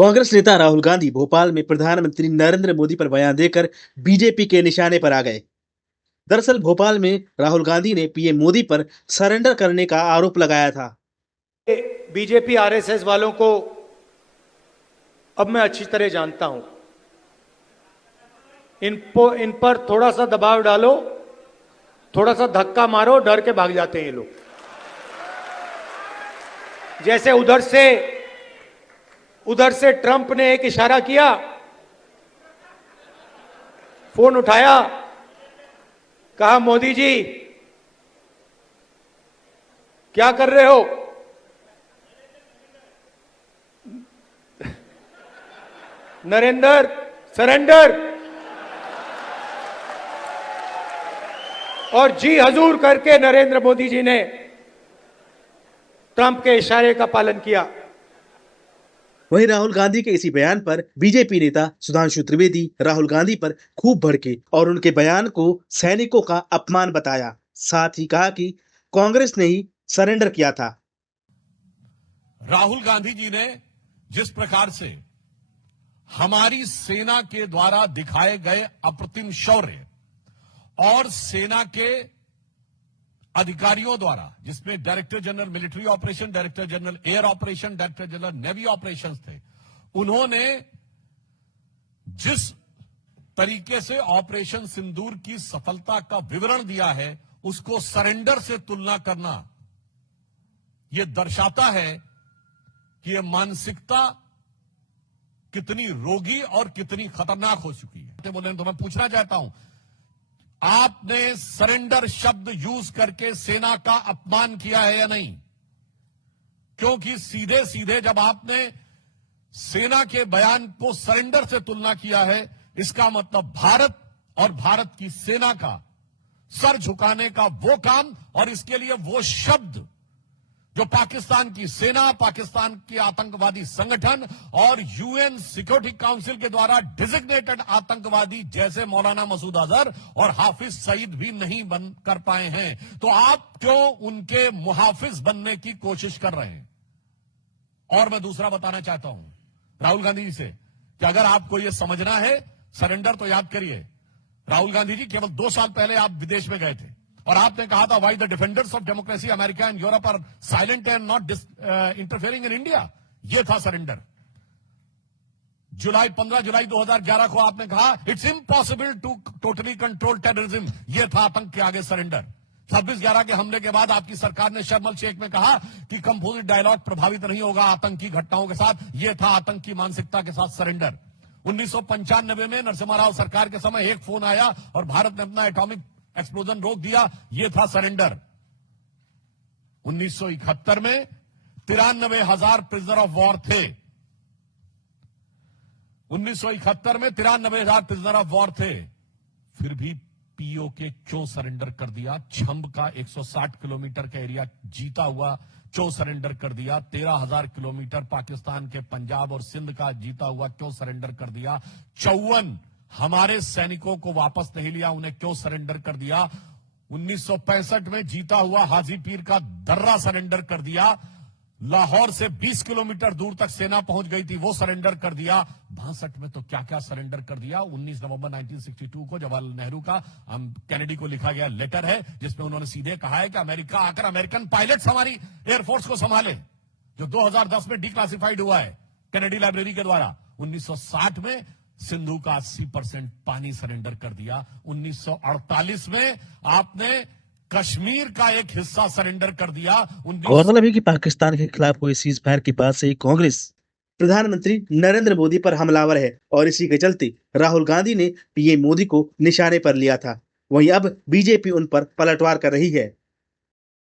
कांग्रेस नेता राहुल गांधी भोपाल में प्रधानमंत्री नरेंद्र मोदी पर बयान देकर बीजेपी के निशाने पर आ गए। दरअसल भोपाल में राहुल गांधी ने पीएम मोदी पर सरेंडर करने का आरोप लगाया था। बीजेपी आरएसएस वालों को अब मैं अच्छी तरह जानता हूं। इन पर थोड़ा सा दबाव डालो, थोड़ा सा धक्का मारो, डर के भाग जाते हैं ये लोग। जैसे उधर से ट्रंप ने एक इशारा किया, फोन उठाया, कहा मोदी जी क्या कर रहे हो? नरेंद्र सरेंडर, और जी हजूर करके नरेंद्र मोदी जी ने ट्रंप के इशारे का पालन किया। वहीं राहुल गांधी के इसी बयान पर बीजेपी नेता सुधांशु त्रिवेदी राहुल गांधी पर खूब भड़के और उनके बयान को सैनिकों का अपमान बताया। साथ ही कहा कि कांग्रेस ने ही सरेंडर किया था। राहुल गांधी जी ने जिस प्रकार से हमारी सेना के द्वारा दिखाए गए अप्रतिम शौर्य और सेना के अधिकारियों द्वारा, जिसमें director general military operation, director general air operation, director general navy operations थे, उन्होंने जिस तरीके से ऑपरेशन सिंदूर की सफलता का विवरण दिया है, उसको सरेंडर से तुलना करना यह दर्शाता है कि यह मानसिकता कितनी रोगी और कितनी खतरनाक हो चुकी है। बोले तो मैं पूछना चाहता हूं, आपने सरेंडर शब्द यूज करके सेना का अपमान किया है या नहीं? क्योंकि सीधे सीधे जब आपने सेना के बयान को सरेंडर से तुलना किया है, इसका मतलब भारत और भारत की सेना का सर झुकाने का वो काम और इसके लिए वो शब्द जो पाकिस्तान की सेना, पाकिस्तान के आतंकवादी संगठन और यूएन सिक्योरिटी काउंसिल के द्वारा डिजिग्नेटेड आतंकवादी जैसे मौलाना मसूद अजहर और हाफिज सईद भी नहीं बन कर पाए हैं, तो आप क्यों उनके मुहाफिज बनने की कोशिश कर रहे हैं? और मैं दूसरा बताना चाहता हूं राहुल गांधी जी से कि अगर आपको यह समझना है सरेंडर, तो याद करिए राहुल गांधी जी केवल 2 साल पहले आप विदेश में गए थे और आपने कहा था why the defenders of democracy America and Europe are silent and not interfering in India. यह था सरेंडर। 15 जुलाई 2011 को आपने कहा it's impossible to totally control terrorism. यह था आतंक के आगे सरेंडर। 26/11 के हमले के बाद आपकी सरकार ने शर्म शेख में कहा कि कंपोजिट डायलॉग प्रभावित नहीं होगा आतंकी घटनाओं के साथ। यह था आतंक की मानसिकता के साथ सरेंडर। 1995 में नरसिम्हा राव सरकार के समय एक फोन आया और भारत ने अपना एटॉमिक एक्सप्लोजन रोक दिया। यह था सरेंडर। 1971 में 93,000 प्रिजनर ऑफ वॉर थे। 1971 में 93,000 प्रिजनर ऑफ वॉर थे। फिर भी पीओके क्यों सरेंडर कर दिया? छंब का 160 किलोमीटर का एरिया जीता हुआ क्यों सरेंडर कर दिया? 13,000 किलोमीटर पाकिस्तान के पंजाब और सिंध का जीता हुआ क्यों सरेंडर कर दिया? 54 हमारे सैनिकों को वापस नहीं लिया, उन्हें क्यों सरेंडर कर दिया? 1965 में जीता हुआ हाजी पीर का दर्रा सरेंडर कर दिया। लाहौर से 20 किलोमीटर दूर तक सेना पहुंच गई थी, वो सरेंडर कर दिया। 62 में तो क्या क्या सरेंडर कर दिया। 19 नवंबर 1962 को जवाहरलाल नेहरू का कैनेडी को लिखा गया लेटर है, जिसमें उन्होंने सीधे कहा है कि अमेरिका आकर अमेरिकन पायलट्स हमारी एयरफोर्स को संभाले, जो 2010 में डिक्लासिफाइड हुआ है कैनेडी लाइब्रेरी के द्वारा। 1960 में सिंधु का 80% पानी सरेंडर कर दिया। 1948 में आपने कश्मीर का एक हिस्सा सरेंडर कर दिया। गौरतलब है कि पाकिस्तान के खिलाफ हुए सीज फायर के बाद से ही कांग्रेस प्रधानमंत्री नरेंद्र मोदी पर हमलावर है और इसी के चलते राहुल गांधी ने पीएम मोदी को निशाने पर लिया था। वहीं अब बीजेपी उन पर पलटवार कर रही है।